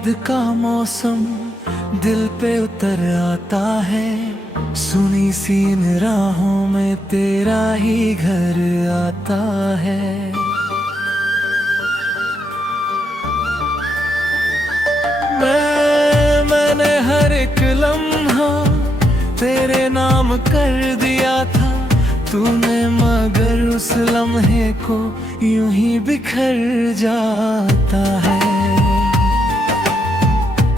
याद का मौसम दिल पे उतर आता है। सुनी सी इन राहों में तेरा ही घर आता है। मैंने हर एक लम्हा तेरे नाम कर दिया था तूने, मगर उस लम्हे को यूं ही बिखर जाता है।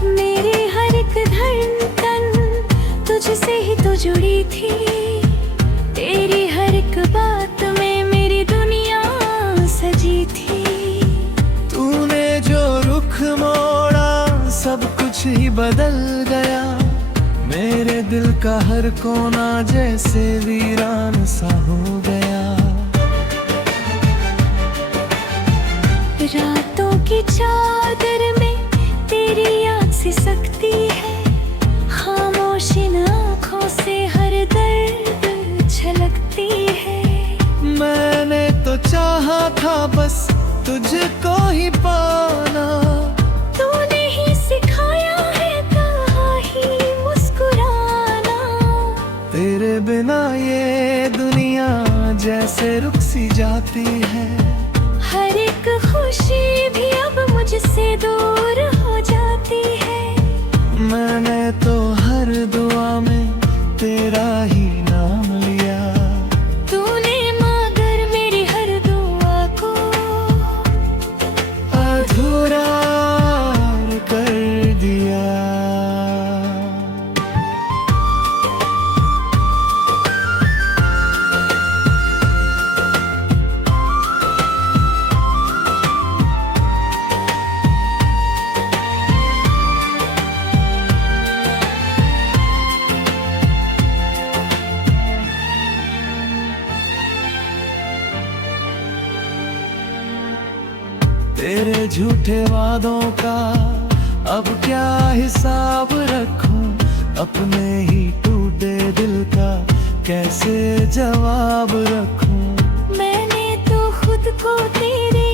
मेरी हर एक धड़कन तुझसे ही तो जुड़ी थी, तेरी हर एक बात में मेरी दुनिया सजी थी। तूने जो रुख मोड़ा सब कुछ ही बदल गया, मेरे दिल का हर कोना जैसे वीरान सा हो गया। रातों की चादर में तेरी याद सी सकती है, खामोश इन आँखों से हर दर्द छलकती है। मैंने तो चाहा था बस तुझको ही पाना, तूने ही सिखाया है कहाँ ही मुस्कुराना। तेरे बिना ये दुनिया जैसे रुक सी जाती है। हर एक खुशी भी अब मुझसे दूर हो जाती है। मैंने तो हर दुआ में तेरा ही नाम लिया, तूने मगर मेरी हर दुआ को अधूरा कर दिया। तेरे झूठे वादों का अब क्या हिसाब रखूं, अपने ही टूटे दिल का कैसे जवाब रखूं। मैंने तो खुद को तेरे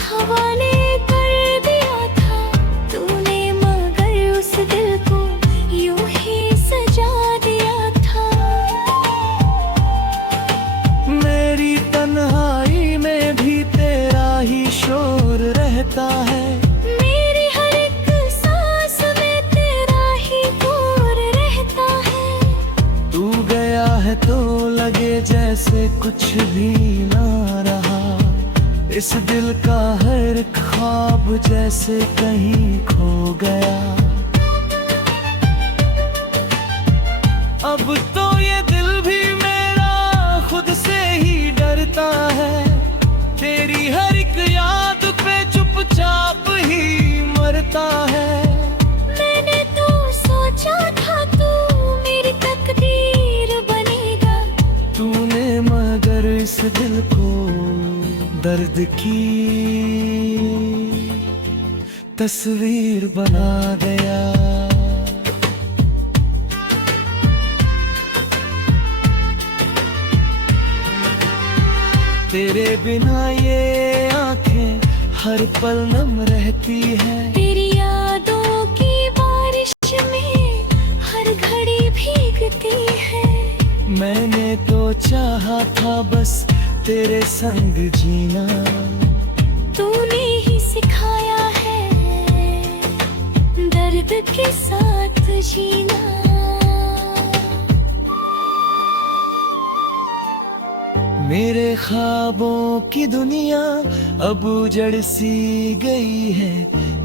हवाले कर दिया था, तूने मगर उस दिल को यूं ही सजा दिया था। मेरी तन्हाई में भी तेरा ही शोर रहता है, मेरी हर एक सांस में तेरा ही दूर रहता है। तू गया है तो लगे जैसे कुछ भी ना रहा, इस दिल का हर ख्वाब जैसे कहीं खो गया। अब तो ये दिल भी मेरा खुद से ही डरता है, तेरी हर एक याद पे चुपचाप ही मरता है। मैंने तो सोचा था तू मेरी तकदीर बनेगा, तूने मगर इस दिल को दर्द की तस्वीर बना गया। तेरे बिना ये आंखें हर पल नम रहती है, तेरी यादों की बारिश में हर घड़ी भीगती है। मैंने तो चाहा था बस तेरे संग जीना, तूने ही सिखाया है दर्द के साथ जीना। मेरे ख्वाबों की दुनिया अब उजड़ सी गई है,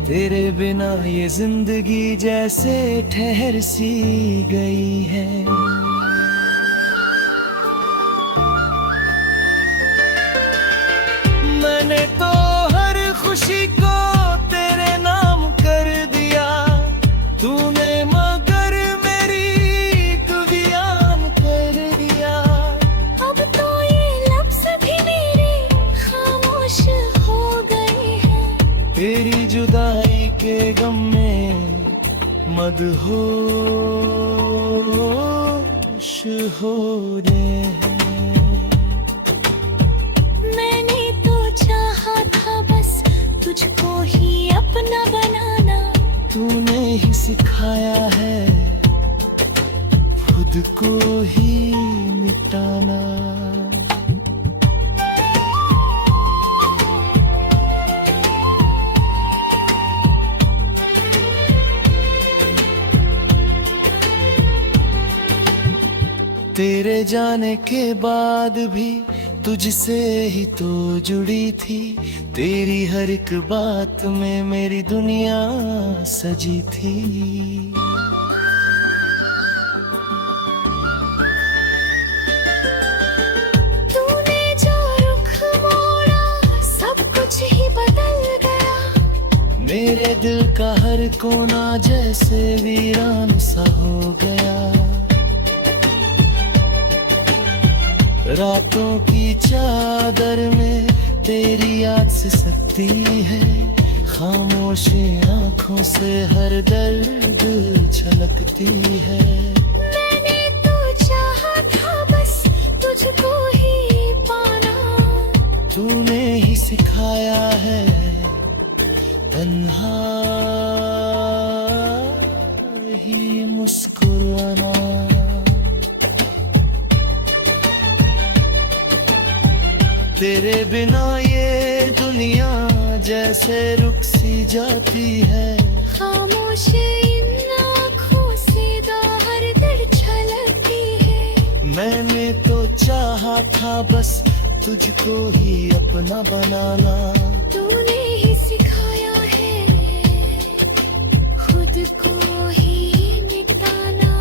तेरे बिना ये जिंदगी जैसे ठहर सी गई है। मैंने तो हर खुशी को तेरे नाम कर दिया, तूने मगर मेरी कुर्बान कर दिया। अब तो ये लफ्ज़ भी मेरे खामोश हो गए हैं, तेरी जुदाई के गम में मदहोश हो रहे हैं। मैंने तो चाहा था बस तुझको ही अपना बनाना, तूने ही सिखाया है खुद को ही मिटाना। तेरे जाने के बाद भी तुझसे ही तो जुड़ी थी, तेरी हर एक बात में मेरी दुनिया सजी थी। तूने जो रुख मोड़ा सब कुछ ही बदल गया, मेरे दिल का हर कोना जैसे वीरान सा हो गया। रातों की चादर में तेरी याद से सकती है, खामोश आंखों से हर दर्द छलकती है। मैंने तो चाहा था बस तुझको ही पाना, तूने ही सिखाया है तन्हा ही मुस्कुराना। तेरे बिना ये दुनिया जैसे रुक सी जाती है, खामोश इन आँखों से हर दर्द छलकती है। मैंने तो चाहा था बस तुझको ही अपना बनाना। तूने ही सिखाया है खुद को ही मिटाना।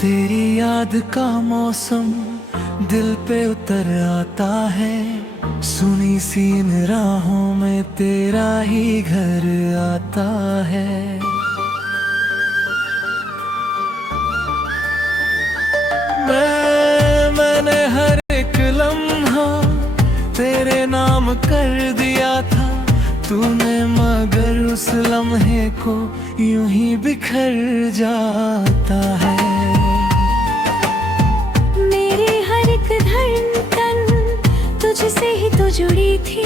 तेरी याद का मौसम दिल पे उतर आता है, सुनी सी इन राहों में तेरा ही घर आता है। मैंने हर एक लम्हा तेरे नाम कर दिया था, तूने मगर उस लम्हे को यूं ही बिखर जाता है। तुझसे ही तो जुड़ी थी,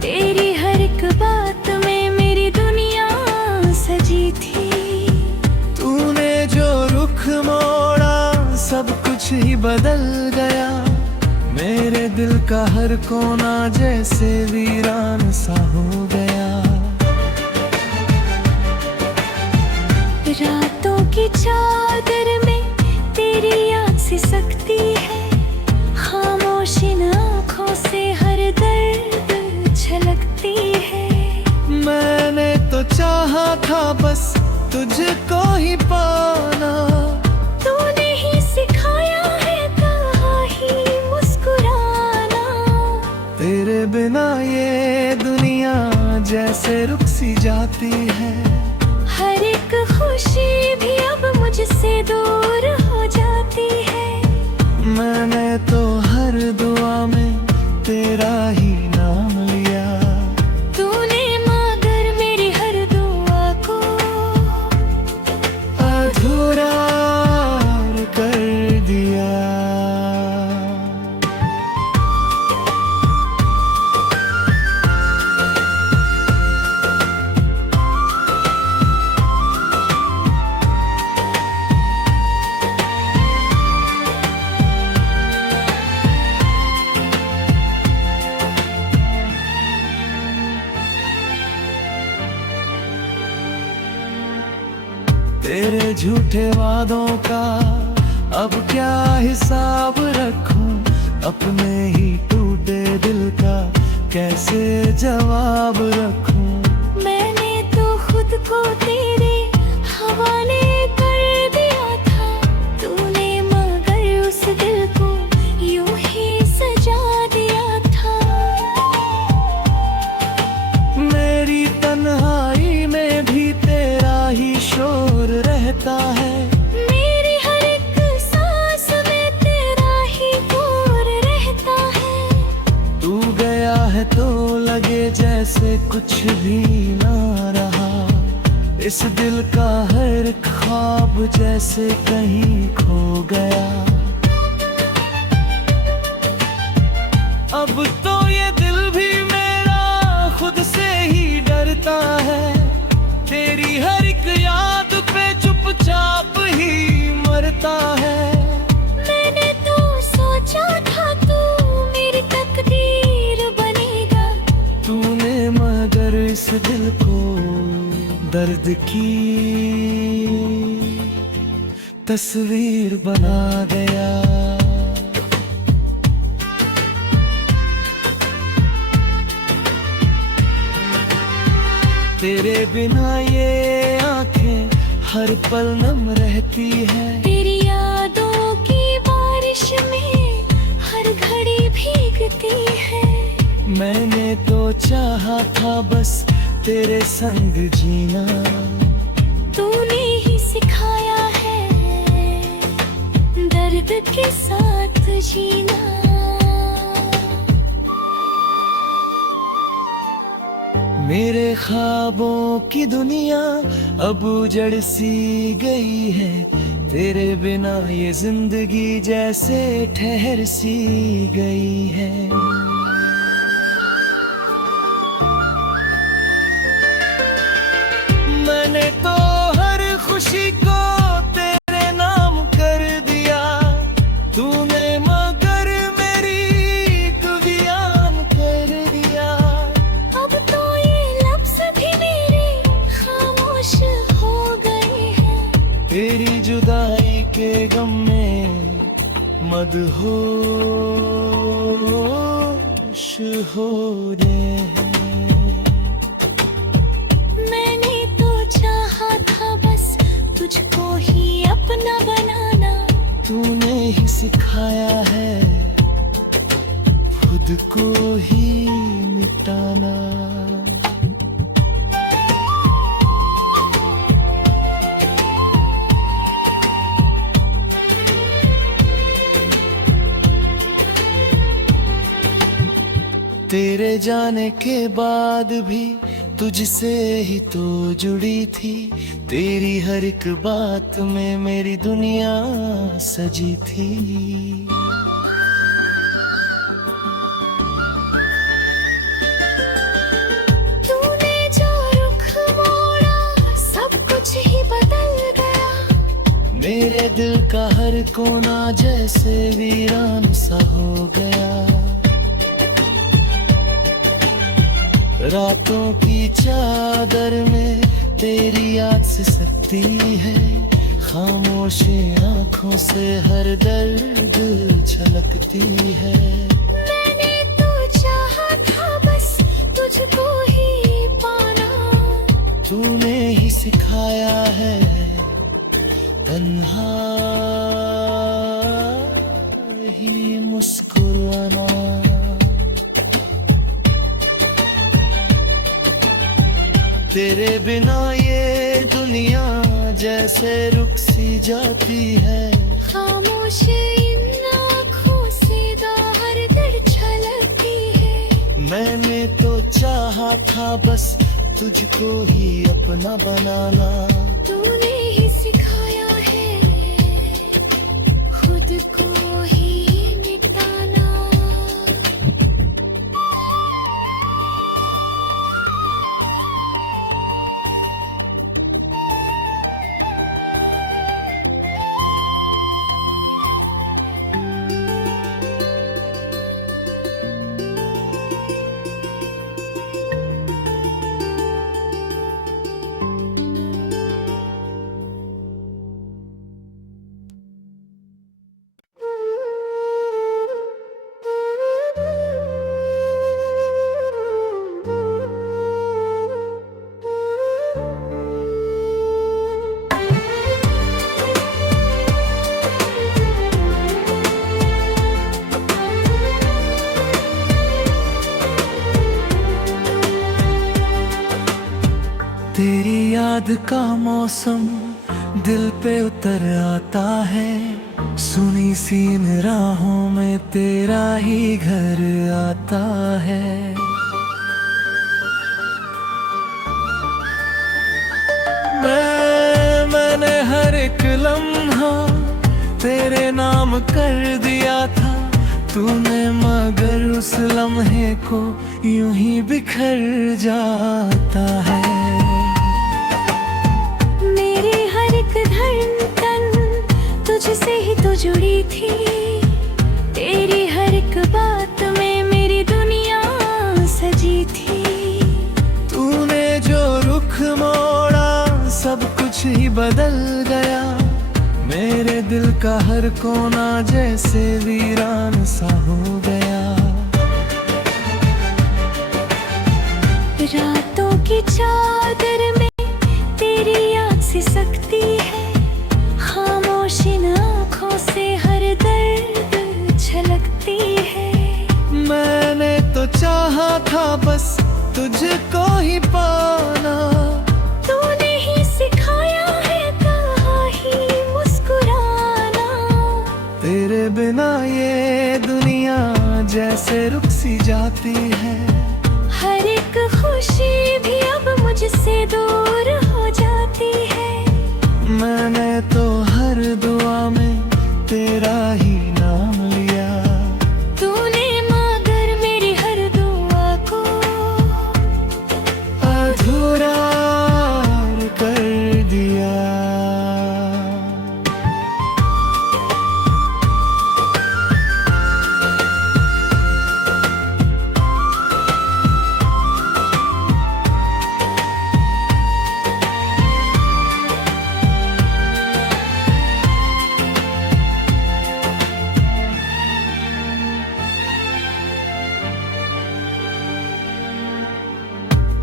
तेरी हर एक बात में मेरी दुनिया सजी थी। तूने जो रुख मोड़ा सब कुछ ही बदल गया, मेरे दिल का हर कोना जैसे वीरान सा हो गया। रातों की चादर में तेरी याद से सकती है, खामोश इन आँखों से हर दर्द छलकती है। मैंने तो चाहा था बस तुझको ही पाना, तूने ही सिखाया है कहाँ ही मुस्कुराना। तेरे बिना ये दुनिया जैसे रुक सी जाती है, हर एक खुशी भी अब मुझसे दूर हो जाती है। मैंने तो हर दुआ में तेरा ही नाम लिया, तूने मगर मेरी हर दुआ को अधूरा कर दिया। तेरे झूठे वादों का अब क्या हिसाब रखूं, अपने ही टूटे टूटे दिल का कैसे जवाब रखूं। मैंने तो खुद को तेरे हवाले कर दिया था, तूने मगर उस दिल को यूं ही सजा दिया था। मेरी तन्हाई में भी तेरा ही शोर रहता है, मेरी हर एक सांस में तेरा ही शोर रहता है। तू गया है तो लगे जैसे कुछ भी ना रहा, इस दिल का हर ख्वाब जैसे कहीं खो गया। अब तो ये दिल भी मेरा खुद से ही डरता है, तेरी हर एक याद पे चुपचाप ही मरता है। मैंने तो सोचा था तू मेरी तकदीर बनेगा, तूने मगर इस दिल को दर्द की तस्वीर बना दिया। तेरे बिना ये आंखें हर पल नम रहती है, तेरी यादों की बारिश में हर घड़ी भीगती है। मैंने तो चाहा था बस तेरे संग जीना, तूने ही सिखाया है दर्द के साथ जीना। मेरे ख्वाबों की दुनिया अब उजड़ सी गई है, तेरे बिना ये जिंदगी जैसे ठहर सी गई है। मैंने तो हर खुशी को तेरे नाम कर दिया, तूने मगर मेरी कवियां कर दिया। अब तो ये लफ्ज़ भी मेरे खामोश हो गए हैं, तेरी जुदाई के गम में मदहोश हो रहे हैं। मैंने तो चाहा था बस तुझको ही अपना बनाना, तूने ही सिखाया है खुद को ही मिटाना। तेरे जाने के बाद भी तुझसे ही तो जुड़ी थी, तेरी हर एक बात में मेरी दुनिया सजी थी। तूने जो रुख मोड़ा सब कुछ ही बदल गया, मेरे दिल का हर कोना जैसे वीरान सा हो गया। रातों की चादर में तेरी याद से सकती है, खामोश आंखों से हर दर्द छलकती है। मैंने तो चाहा था बस तुझको ही पाना, तूने ही सिखाया है तन्हा ही मुस्कुराना। तेरे बिना ये दुनिया जैसे रुक सी जाती है, खामोश इन आँखों से बाहर दर छलकती है। मैंने तो चाहा था बस तुझको ही अपना बनाना, तूने ही सिखाया है खुद को ही मिटाना। याद का मौसम दिल पे उतर आता है, सुनी सी इन राहों में तेरा ही घर आता है। मैंने हर एक लम्हा तेरे नाम कर दिया था, तूने मगर उस लम्हे को यूं ही बिखर जाता है। मेरी हर एक धड़कन तुझसे ही तो जुड़ी थी, तेरी हर एक बात में मेरी दुनिया सजी थी। तूने जो रुख मोड़ा सब कुछ ही बदल गया, मेरे दिल का हर कोना जैसे वीरान सा हो गया। रातों की चादर में तेरी याद सी सकती है, खामोश इन आँखों से हर दर्द झलकती है। मैंने तो चाहा था बस तुझको ही पाना, तूने ही सिखाया है कहाँ ही मुस्कुराना। तेरे बिना ये दुनिया जैसे रुक सी जाती है, हर एक खुशी भी अब मुझसे दूर हो जाती है। मैंने तो हर दुआ में तेरा ही नाम लिया, तूने मगर मेरी हर दुआ को अधूरा कर दिया।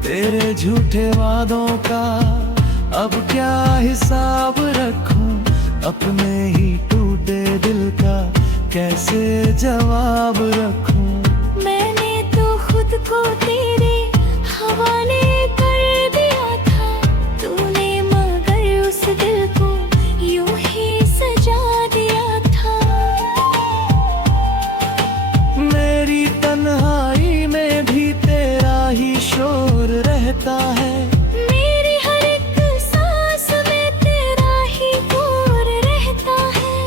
तेरे झूठे वादों का अब क्या हिसाब रखूं, अपने ही टूटे दिल का कैसे जवाब रखूं। मैंने तो खुद को तेरे हवाले कर दिया था, तूने मगर उस दिल को यूं ही सजा दिया था। मेरी तन्हाई में भी तेरा ही शोर रहता है, मेरी हर एक सांस में तेरा ही दूर रहता है।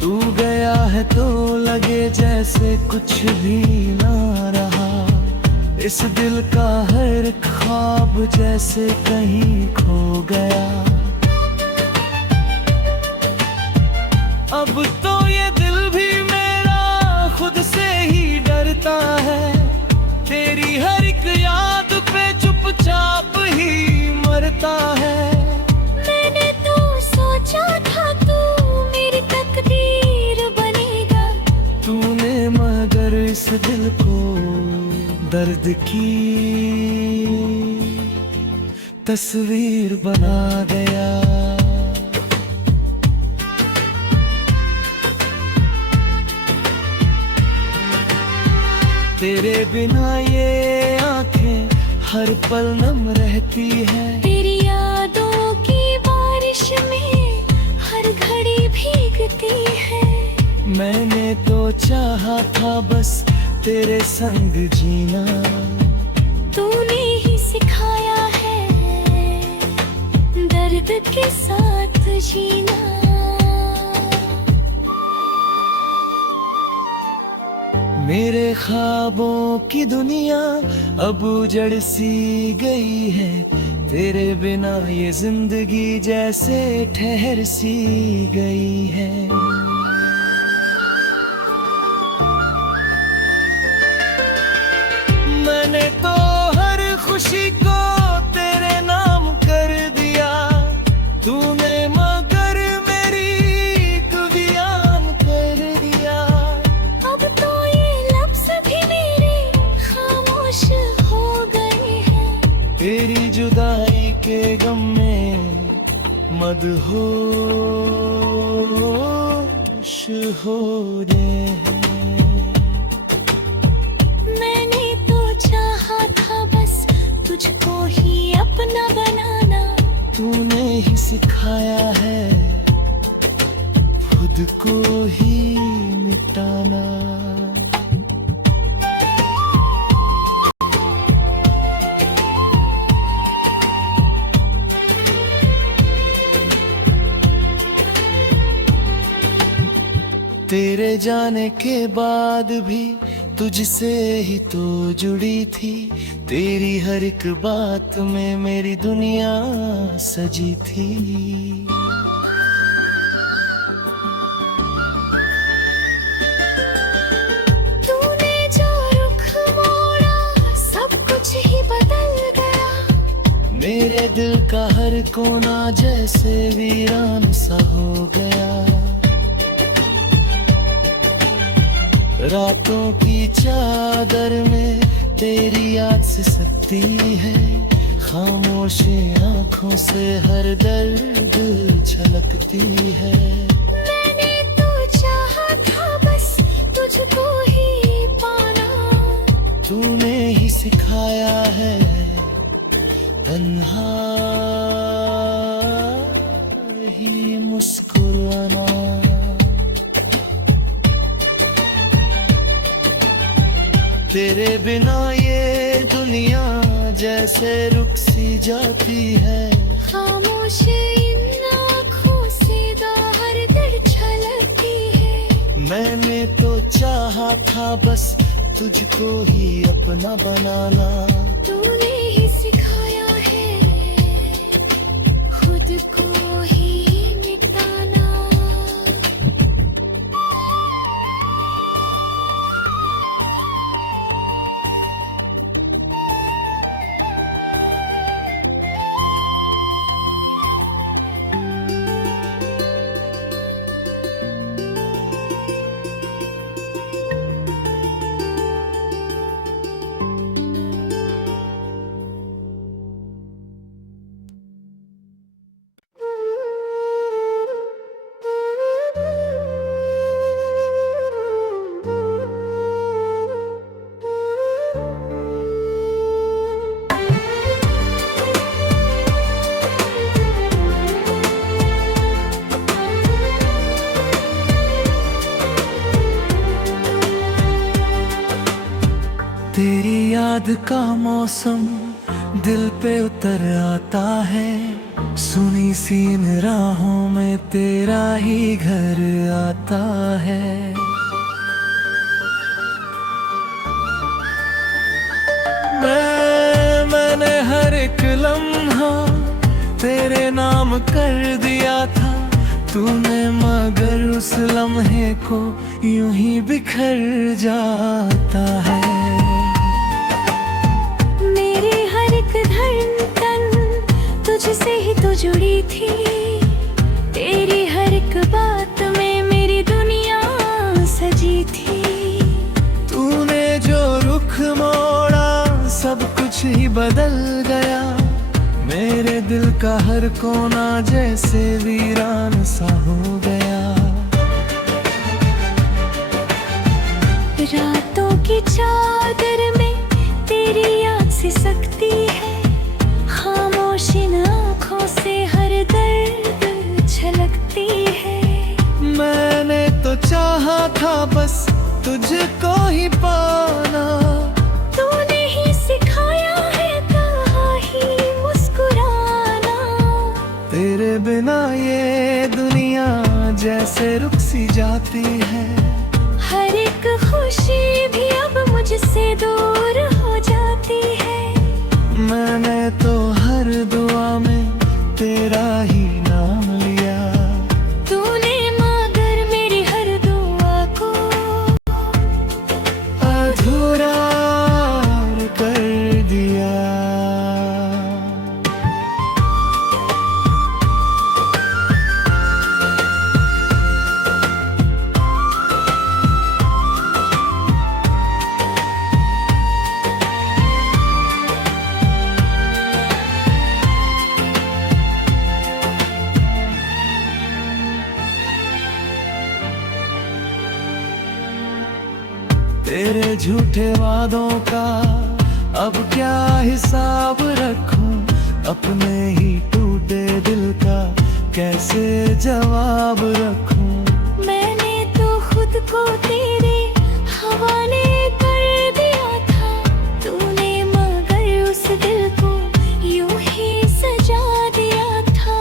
तू गया है तो लगे जैसे कुछ भी ना रहा, इस दिल का हर ख्वाब जैसे कहीं खो गया। अब तो ये दिल भी मेरा खुद से ही डरता है, तेरी हर एक याद पे चुपचाप ही मरता है। मैंने तो सोचा था तू मेरी तकदीर बनेगा, तूने मगर इस दिल को दर्द की तस्वीर बना गया। तेरे बिना ये आंखें हर पल नम रहती है, तेरी यादों की बारिश में हर घड़ी भीगती है। मैंने तो चाहा था बस तेरे संग जीना, तूने ही सिखाया है दर्द के साथ जीना। मेरे ख्वाबों की दुनिया अब उजड़ सी गई है, तेरे बिना ये जिंदगी जैसे ठहर सी गई है। मैंने तो हर खुशी को तेरे नाम कर दिया, तूने मगर मेरी कवियान कर दिया। अब तो ये लफ्ज़ भी मेरे खामोश हो गए हैं, तेरी जुदाई के गम में मदहोश हो रहे हैं। मैंने तो चाहा था बस तुझको ही अपना बनाना, तूने ही सिखाया है खुद को ही मिटाना। तेरे जाने के बाद भी तुझसे ही तो जुड़ी थी, तेरी हर एक बात में मेरी दुनिया सजी थी। तूने जो रुख मोड़ा सब कुछ ही बदल गया, मेरे दिल का हर कोना जैसे वीरान सा हो गया। रातों की चादर में तेरी याद से सकती है, खामोश आंखों से हर दर्द छलकती है। मैंने तो चाहा था बस तुझको ही पाना, तूने ही सिखाया है तन्हा ही मुस्कुराना। तेरे बिना ये दुनिया जैसे रुक सी जाती है, खामोश इन आँखों से हर दर छलकती है। मैंने तो चाहा था बस तुझको ही अपना बनाना, तूने ही सिखाया है खुद को ही मिटाना। तेरी याद का मौसम दिल पे उतर आता है, सुनी सी इन राहों में तेरा ही घर आता है। मैंने हर एक लम्हा तेरे नाम कर दिया था, तूने मगर उस लम्हे को यूं ही बिखर जाता है। मेरी हर एक धड़कन तुझसे ही तो जुड़ी थी, तेरी हर एक बात में मेरी दुनिया सजी थी। तूने जो रुख मोड़ा सब कुछ ही बदल गया, मेरे दिल का हर कोना जैसे वीरान सा हो गया। रातों की चादर में तेरी याद से सकती है, खामोश इन आँखों से हर दर्द छलकती है। मैंने तो चाहा था बस तुझको ही पाना, तूने ही सिखाया है कहाँ ही मुस्कुराना। तेरे बिना ये दुनिया जैसे रुक सी जाती है, हर एक खुशी भी अब मुझसे दूर हो जाती है। मैंने तो हर दुआ में तेरा ही नाम लिया, तूने मगर मेरी हर दुआ को अधूरा कर दिया। तेरे झूठे वादों का अब क्या हिसाब रखूं, अपने ही टूटे जवाब रखूं। मैंने तो खुद को तेरे हवाले कर दिया था, तूने मगर उस दिल को यूं ही सजा दिया था।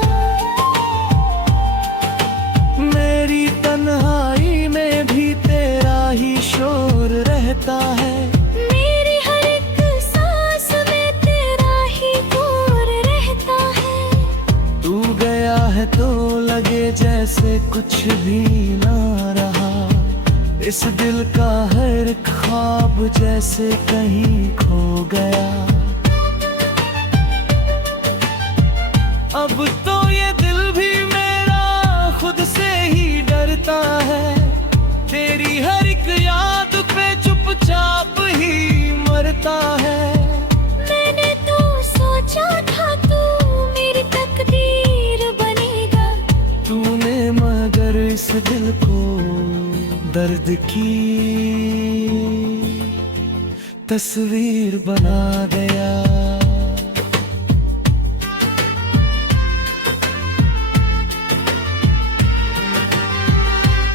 मेरी तन्हाई में भी तेरा ही शोर रहता है, मेरी हर एक सांस में तेरा ही दूर रहता है। तू गया है तो लगे जैसे कुछ भी ना रहा, इस दिल का हर ख्वाब जैसे कहीं खो गया। अब तो ये दिल भी मेरा खुद से ही डरता है, तेरी हर एक याद पे चुपचाप ही मरता है। मैंने तो सोचा था तू मेरी तकदीर बनेगा, तूने मगर इस दिल को दर्द की तस्वीर बना गया।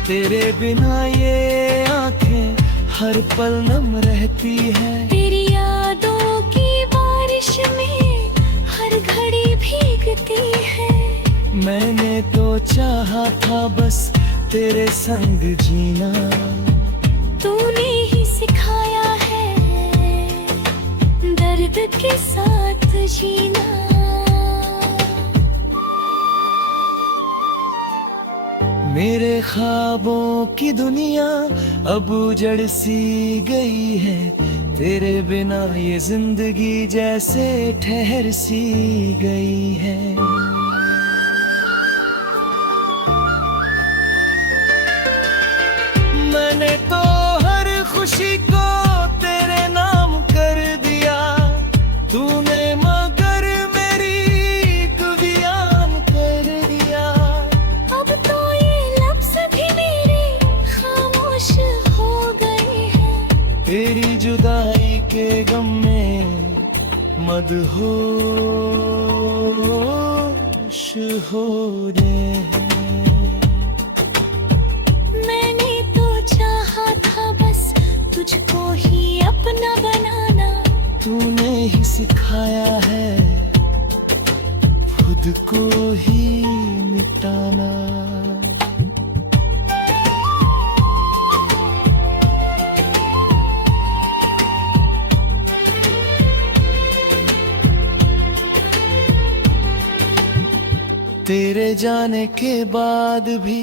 तेरे बिना ये आंखें हर पल नम रहती है, तेरी यादों की बारिश में हर घड़ी भीगती है। मैंने तो चाहा था बस तेरे संग जीना, तूने ही सिखाया है दर्द के साथ जीना। मेरे ख्वाबों की दुनिया अब उजड़ सी गई है, तेरे बिना ये जिंदगी जैसे ठहर सी गई है। मैंने तो हर खुशी को तेरे नाम कर दिया, तूने मगर मेरी कुवियान कर दिया। अब तो ये लफ्ज़ भी मेरे खामोश हो गए हैं, तेरी जुदाई के गम में मदहोश हो रहे हैं। मैंने तो चाहा था बस तुझको ही अपना बनाना, तूने ही सिखाया है खुद को ही मिटाना। तेरे जाने के बाद भी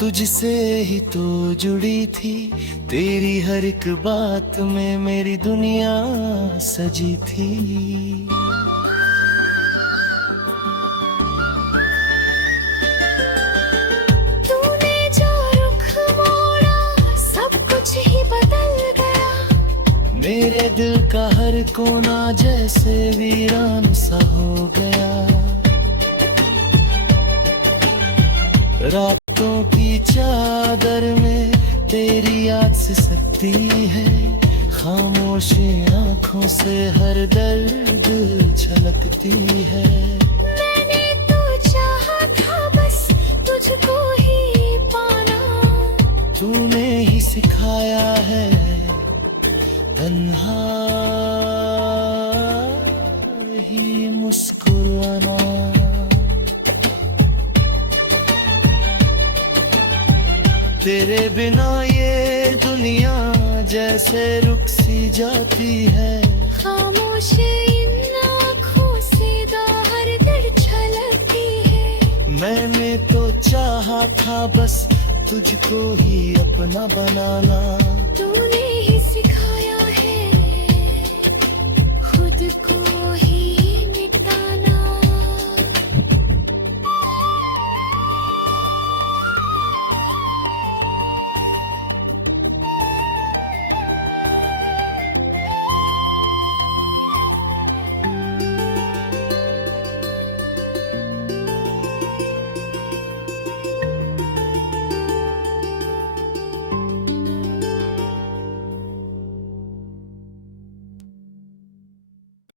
तुझसे ही तो जुड़ी थी, तेरी हर एक बात में मेरी दुनिया सजी थी। तूने जो रुख मोड़ा सब कुछ ही बदल गया, मेरे दिल का हर कोना जैसे वीरान सा हो गया। रातों की चादर में तेरी याद से सकती है, खामोशी आंखों से हर दर्द छलकती है। मैंने तो चाहा था बस तुझको ही पाना, तूने ही सिखाया है तन्हा ही मुस्कुराना। तेरे बिना ये दुनिया जैसे रुक सी जाती है, खामोश इन आँखों से हर दिल छलकती है। मैंने तो चाहा था बस तुझको ही अपना बनाना, तूने ही सिखाया